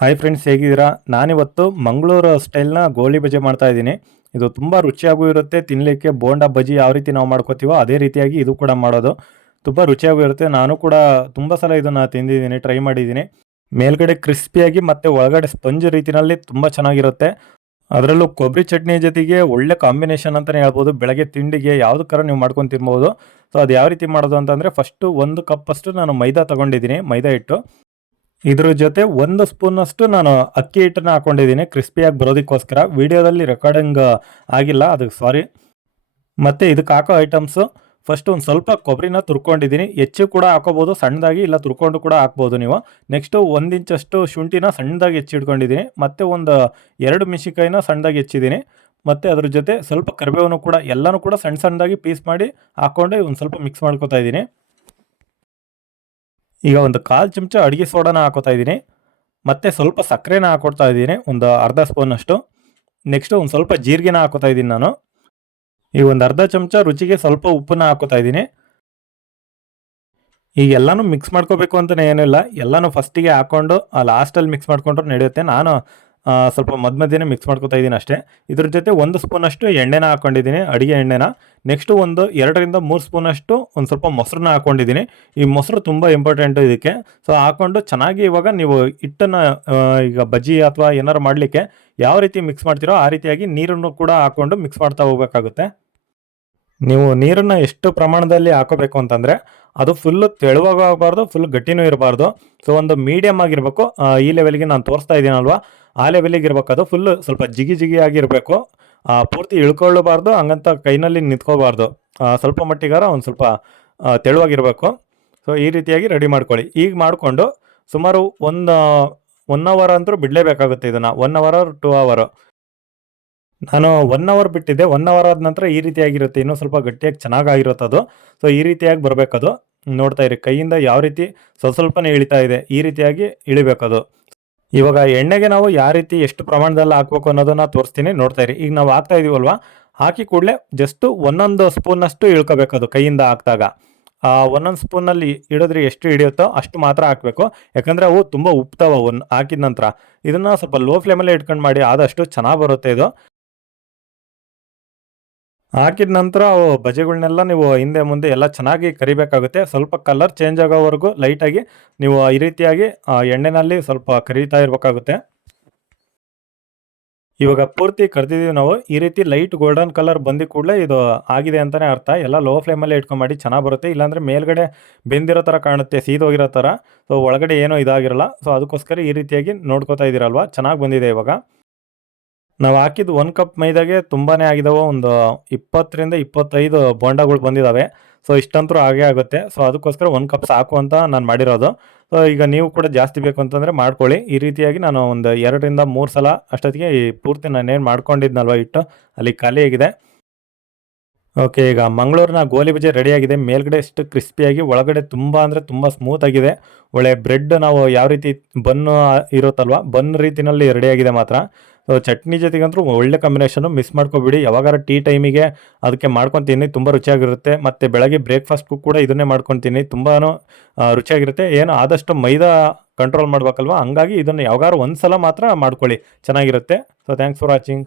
Hi friends ಹೇಗಿದ್ದೀರಾ? ನಾನಿವತ್ತು ಮಂಗಳೂರು ಸ್ಟೈಲ್ನ ಗೋಳಿ ಬಜೆ ಮಾಡ್ತಾ ಇದ್ದೀನಿ. ಇದು ತುಂಬ ರುಚಿಯಾಗೂ ಇರುತ್ತೆ ತಿನ್ನಲಿಕ್ಕೆ ಬೋಂಡ ಬಜ್ಜಿ ಯಾವ ರೀತಿ ನಾವು ಮಾಡ್ಕೋತೀವೋ ಅದೇ ರೀತಿಯಾಗಿ ಇದು ಕೂಡ ಮಾಡೋದು. ತುಂಬ ರುಚಿಯಾಗೂ ಇರುತ್ತೆ, ನಾನು ಕೂಡ ತುಂಬ ಸಲ ಇದನ್ನು ತಿಂದಿದ್ದೀನಿ, ಟ್ರೈ ಮಾಡಿದ್ದೀನಿ. ಮೇಲ್ಗಡೆ ಕ್ರಿಸ್ಪಿಯಾಗಿ ಮತ್ತು ಒಳಗಡೆ ಸ್ಪಂಜ್ ರೀತಿಯಲ್ಲಿ ತುಂಬ ಚೆನ್ನಾಗಿರುತ್ತೆ. ಅದರಲ್ಲೂ ಕೊಬ್ಬರಿ ಚಟ್ನಿ ಜೊತೆಗೆ ಒಳ್ಳೆ ಕಾಂಬಿನೇಷನ್ ಅಂತಲೇ ಹೇಳ್ಬೋದು. ಬೆಳಗ್ಗೆ ತಿಂಡಿಗೆ ಯಾವುದಕ್ಕಾರ ನೀವು ಮಾಡ್ಕೊಂಡು ತಿನ್ಬೋದು. ಸೊ ಅದು ಯಾವ ರೀತಿ ಮಾಡೋದು ಅಂತಂದರೆ ಫಸ್ಟು ಒಂದು ಕಪ್ಪಷ್ಟು ನಾನು ಮೈದಾ ತೊಗೊಂಡಿದ್ದೀನಿ, ಮೈದಾ ಹಿಟ್ಟು. ಇದ್ರ ಜೊತೆ ಒಂದು ಸ್ಪೂನಷ್ಟು ನಾನು ಅಕ್ಕಿ ಹಿಟ್ಟನ್ನ ಹಾಕೊಂಡಿದ್ದೀನಿ. ಕ್ರಿಸ್ಪಿಯಾಗಿ ಬರೋದಕ್ಕೋಸ್ಕರ. ವಿಡಿಯೋದಲ್ಲಿ ರೆಕಾರ್ಡಿಂಗ್ ಆಗಿಲ್ಲ, ಅದಕ್ಕೆ ಸಾರಿ ಮತ್ತು ಇದಕ್ಕೆ ಹಾಕೋ ಐಟಮ್ಸು ಫಸ್ಟ್ ಒಂದು ಸ್ವಲ್ಪ ಕೊಬ್ಬರಿನ ತುರ್ಕೊಂಡಿದ್ದೀನಿ. ಹೆಚ್ಚು ಕೂಡ ಹಾಕೋಬೋದು, ಸಣ್ಣದಾಗಿ ಇಲ್ಲ, ತುರ್ಕೊಂಡು ಕೂಡ ಹಾಕ್ಬೋದು ನೀವು. ನೆಕ್ಸ್ಟು ಒಂದು ಇಂಚಷ್ಟು ಶುಂಠಿನ ಸಣ್ಣದಾಗಿ ಹೆಚ್ಚಿಟ್ಕೊಂಡಿದ್ದೀನಿ ಮತ್ತು ಒಂದು ಎರಡು ಮೆಣಸಿಕಾಯಿನ ಸಣ್ಣದಾಗಿ ಹೆಚ್ಚಿದ್ದೀನಿ. ಮತ್ತು ಅದ್ರ ಜೊತೆ ಸ್ವಲ್ಪ ಕರಿಬೇವನ್ನು ಕೂಡ, ಎಲ್ಲನೂ ಕೂಡ ಸಣ್ಣ ಸಣ್ಣದಾಗಿ ಪೀಸ್ ಮಾಡಿ ಹಾಕ್ಕೊಂಡು ಒಂದು ಸ್ವಲ್ಪ ಮಿಕ್ಸ್ ಮಾಡ್ಕೊತಾ ಇದ್ದೀನಿ. ಈಗ ಒಂದು ಕಾಲು ಚಮಚ ಅಡುಗೆ ಸೋಡಾನ ಹಾಕೋತಾ ಇದ್ದೀನಿ. ಮತ್ತು ಸ್ವಲ್ಪ ಸಕ್ಕರೆನ ಹಾಕೊಡ್ತಾ ಇದ್ದೀನಿ. ಒಂದು ಅರ್ಧ ಸ್ಪೂನಷ್ಟು ನೆಕ್ಸ್ಟು ಒಂದು ಸ್ವಲ್ಪ ಜೀರಿಗೆನ ಹಾಕೋತಾ ಇದ್ದೀನಿ ನಾನು. ಈಗ ಒಂದು ಅರ್ಧ ಚಮಚ ರುಚಿಗೆ ಸ್ವಲ್ಪ ಉಪ್ಪನ್ನ ಹಾಕೋತಾ ಇದ್ದೀನಿ. ಈಗ ಎಲ್ಲನೂ ಮಿಕ್ಸ್ ಮಾಡ್ಕೋಬೇಕು ಅಂತಲೇ ಏನಿಲ್ಲ. ಎಲ್ಲನೂ ಫಸ್ಟಿಗೆ ಹಾಕ್ಕೊಂಡು ಲಾಸ್ಟಲ್ಲಿ ಮಿಕ್ಸ್ ಮಾಡ್ಕೊಂಡ್ರೆ ನಡೆಯುತ್ತೆ. ನಾನು ಆ, ಸ್ವಲ್ಪ ಮಧ್ಯ ಮಧ್ಯೆ ಮಿಕ್ಸ್ ಮಾಡ್ಕೊತಾ ಇದ್ದೀನಿ ಅಷ್ಟೇ. ಇದ್ರ ಜೊತೆ ಒಂದು ಸ್ಪೂನಷ್ಟು ಎಣ್ಣೆನ ಹಾಕೊಂಡಿದ್ದೀನಿ, ಅಡುಗೆ ಎಣ್ಣೆನ. ನೆಕ್ಸ್ಟು ಒಂದು ಎರಡರಿಂದ ಮೂರು ಸ್ಪೂನಷ್ಟು ಒಂದು ಸ್ವಲ್ಪ ಮೊಸರನ್ನ ಹಾಕೊಂಡಿದ್ದೀನಿ. ಈ ಮೊಸರು ತುಂಬ ಇಂಪಾರ್ಟೆಂಟು ಇದಕ್ಕೆ. ಸೊ ಹಾಕೊಂಡು ಚೆನ್ನಾಗಿ ಇವಾಗ ನೀವು ಹಿಟ್ಟನ್ನು ಈಗ ಬಜ್ಜಿ ಅಥವಾ ಏನಾರು ಮಾಡಲಿಕ್ಕೆ ಯಾವ ರೀತಿ ಮಿಕ್ಸ್ ಮಾಡ್ತೀರೋ ಆ ರೀತಿಯಾಗಿ ನೀರನ್ನು ಕೂಡ ಹಾಕ್ಕೊಂಡು ಮಿಕ್ಸ್ ಮಾಡ್ತಾ ಹೋಗ್ಬೇಕಾಗುತ್ತೆ. ನೀವು ನೀರನ್ನು ಎಷ್ಟು ಪ್ರಮಾಣದಲ್ಲಿ ಹಾಕೋಬೇಕು ಅಂತಂದರೆ ಅದು ಫುಲ್ಲು ತೆಳುವಾಗ ಆಗಬಾರ್ದು ಫುಲ್ ಗಟ್ಟಿನೂ ಇರಬಾರ್ದು. ಸೊ ಒಂದು ಮೀಡಿಯಮ್ ಆಗಿರಬೇಕು. ಈ ಲೆವೆಲ್ಗೆ ನಾನು ತೋರಿಸ್ತಾ ಇದ್ದೀನಲ್ವಾ? ಆ ಲೆವೆಲಿಗೆ ಇರಬೇಕು. ಅದು ಫುಲ್ಲು ಸ್ವಲ್ಪ ಜಿಗಿ ಜಿಗಿ ಆಗಿರಬೇಕು. ಪೂರ್ತಿ ಇಳ್ಕೊಳ್ಳಬಾರ್ದು ಹಂಗಂತ ಕೈನಲ್ಲಿ ನಿಂತ್ಕೋಬಾರ್ದು ಸ್ವಲ್ಪ ಮಟ್ಟಿಗಾರ ಒಂದು ಸ್ವಲ್ಪ ತೆಳುವಾಗಿರಬೇಕು. ಸೊ ಈ ರೀತಿಯಾಗಿ ರೆಡಿ ಮಾಡ್ಕೊಳ್ಳಿ. ಈಗ ಮಾಡಿಕೊಂಡು ಸುಮಾರು ಒಂದು ಒನ್ ಅವರ್ ಅಂತೂ ಬಿಡಲೇಬೇಕಾಗುತ್ತೆ ಇದನ್ನು. ಒನ್ ಅವರ್ ಟೂ ಅವರ್ ನಾನು ಒನ್ ಅವರ್ ಬಿಟ್ಟಿದ್ದೆ. ಒನ್ ಅವರ್ ಆದ ನಂತರ ಈ ರೀತಿಯಾಗಿರುತ್ತೆ. ಇನ್ನೂ ಸ್ವಲ್ಪ ಗಟ್ಟಿಯಾಗಿ ಅದು. ಸೊ ಈ ರೀತಿಯಾಗಿ ಬರಬೇಕದು. ನೋಡ್ತಾ ಇರಿ. ಕೈಯಿಂದ ಯಾವ ರೀತಿ ಸ್ವಲ್ಪ ಸ್ವಲ್ಪನೇ ಇಳಿತಾ ಇದೆ, ಈ ರೀತಿಯಾಗಿ ಇಳಿಬೇಕದು. ಇವಾಗ ಎಣ್ಣೆಗೆ ನಾವು ಯಾವ ರೀತಿ ಎಷ್ಟು ಪ್ರಮಾಣದಲ್ಲಿ ಹಾಕ್ಬೇಕು ಅನ್ನೋದನ್ನ ತೋರಿಸ್ತೀನಿ. ನೋಡ್ತಾ ಇರಿ. ಈಗ ನಾವು ಹಾಕ್ತಾ ಇದೀವಲ್ವಾ? ಹಾಕಿ ಕೂಡಲೇ ಜಸ್ಟ್ ಒಂದೊಂದು ಸ್ಪೂನಷ್ಟು ಇಳ್ಕೋಬೇಕದು ಕೈಯಿಂದ ಹಾಕಿದಾಗ. ಒಂದೊಂದು ಸ್ಪೂನಲ್ಲಿ ಇಡಿದ್ರೆ ಎಷ್ಟು ಹಿಡಿಯುತ್ತೋ ಅಷ್ಟು ಮಾತ್ರ ಹಾಕಬೇಕು. ಯಾಕಂದರೆ ಅವು ತುಂಬ ಉಪ್ತಾವ. ಒನ್ ಹಾಕಿದ ನಂತರ ಇದನ್ನು ಸ್ವಲ್ಪ ಲೋ ಫ್ಲೇಮಲ್ಲೇ ಇಟ್ಕೊಂಡು ಮಾಡಿ ಆದಷ್ಟು ಚೆನ್ನಾಗಿ ಬರುತ್ತೆ ಇದು. ಹಾಕಿದ ನಂತರ ಅವು ಬಜೆಗಳನ್ನೆಲ್ಲ ನೀವು ಹಿಂದೆ ಮುಂದೆ ಎಲ್ಲ ಚೆನ್ನಾಗಿ ಕರಿಬೇಕಾಗುತ್ತೆ. ಸ್ವಲ್ಪ ಕಲರ್ ಚೇಂಜ್ ಆಗೋವರೆಗೂ ಲೈಟಾಗಿ ನೀವು ಈ ರೀತಿಯಾಗಿ ಎಣ್ಣೆನಲ್ಲಿ ಸ್ವಲ್ಪ ಕರಿತಾ ಇರಬೇಕಾಗುತ್ತೆ. ಇವಾಗ ಪೂರ್ತಿ ಕರೆದಿದ್ದೀವಿ ನಾವು. ಈ ರೀತಿ ಲೈಟ್ ಗೋಲ್ಡನ್ ಕಲರ್ ಬಂದಿ ಕೂಡಲೇ ಇದು ಆಗಿದೆ ಅಂತಲೇ ಅರ್ಥ. ಎಲ್ಲ ಲೋ ಫ್ಲೇಮಲ್ಲೇ ಇಟ್ಕೊಂಡು ಮಾಡಿ ಚೆನ್ನಾಗಿ ಬರುತ್ತೆ. ಇಲ್ಲಾಂದರೆ ಮೇಲ್ಗಡೆ ಬೆಂದಿರೋ ಥರ ಕಾಣುತ್ತೆ, ಸೀದೋಗಿರೋ ಥರ ಸೊ ಒಳಗಡೆ ಏನೂ ಇದಾಗಿರಲ್ಲ. ಸೊ ಅದಕ್ಕೋಸ್ಕರ ಈ ರೀತಿಯಾಗಿ ನೋಡ್ಕೋತಾ ಇದ್ದೀರಲ್ವ ಚೆನ್ನಾಗಿ ಬಂದಿದೆ ಇವಾಗ. ನಾವು ಹಾಕಿದ ಒಂದು ಕಪ್ ಮೈದಾಗೆ ತುಂಬಾ ಆಗಿದಾವೆ. ಒಂದು ಇಪ್ಪತ್ತರಿಂದ ಇಪ್ಪತ್ತೈದು ಬೋಂಡಾಗಳು ಬಂದಿದ್ದಾವೆ ಸೊ ಇಷ್ಟಂತೂ ಹಾಗೇ ಆಗುತ್ತೆ. ಸೊ ಅದಕ್ಕೋಸ್ಕರ ಒಂದು ಕಪ್ ಸಾಕು ಅಂತ ನಾನು ಮಾಡಿರೋದು. ಸೊ ಈಗ ನೀವು ಕೂಡ ಜಾಸ್ತಿ ಬೇಕು ಅಂತಂದರೆ ಮಾಡ್ಕೊಳ್ಳಿ. ಈ ರೀತಿಯಾಗಿ ನಾನು ಒಂದು ಎರಡರಿಂದ ಮೂರು ಸಲ ಅಷ್ಟೊತ್ತಿಗೆ ಈ ಪೂರ್ತಿ ನಾನೇನು ಮಾಡ್ಕೊಂಡಿದ್ನಲ್ವ ಇಟ್ಟು, ಅಲ್ಲಿ ಖಾಲಿಯಾಗಿದೆ ಓಕೆ ಈಗ ಮಂಗಳೂರಿನ ಗೋಲಿ ಬಜೆ ರೆಡಿಯಾಗಿದೆ ಮೇಲ್ಗಡೆ ಎಷ್ಟು ಕ್ರಿಸ್ಪಿಯಾಗಿ ಒಳಗಡೆ ತುಂಬ ಅಂದರೆ ತುಂಬ ಸ್ಮೂತ್ ಆಗಿದೆ. ಒಳ್ಳೆ ಬ್ರೆಡ್ ನಾವು ಯಾವ ರೀತಿ ಬನ್ ಇರುತ್ತಲ್ವ ಬನ್ ರೀತಿನಲ್ಲಿ ರೆಡಿಯಾಗಿದೆ ಮಾತ್ರ. ಸೊ ಚಟ್ನಿ ಜೊತೆಗಂತೂ ಒಳ್ಳೆ ಕಾಂಬಿನೇಷನು ಮಿಸ್ ಮಾಡ್ಕೊಬಿಡಿ. ಯಾವಾಗಾರ ಟೀ ಟೈಮಿಗೆ ಅದಕ್ಕೆ ಮಾಡ್ಕೊತೀನಿ. ತುಂಬ ರುಚಿಯಾಗಿರುತ್ತೆ. ಮತ್ತು ಬೆಳಗ್ಗೆ ಬ್ರೇಕ್ಫಾಸ್ಟ್ಗೂ ಕೂಡ ಇದನ್ನೇ ಮಾಡ್ಕೊತೀನಿ. ತುಂಬಾ ರುಚಿಯಾಗಿರುತ್ತೆ. ಏನು ಆದಷ್ಟು ಮೈದಾ ಕಂಟ್ರೋಲ್ ಮಾಡ್ಬೇಕಲ್ವ? ಹಂಗಾಗಿ ಇದನ್ನು ಯಾವಾಗಾರು ಒಂದು ಸಲ ಮಾತ್ರ ಮಾಡ್ಕೊಳ್ಳಿ. ಚೆನ್ನಾಗಿರುತ್ತೆ. So thanks for watching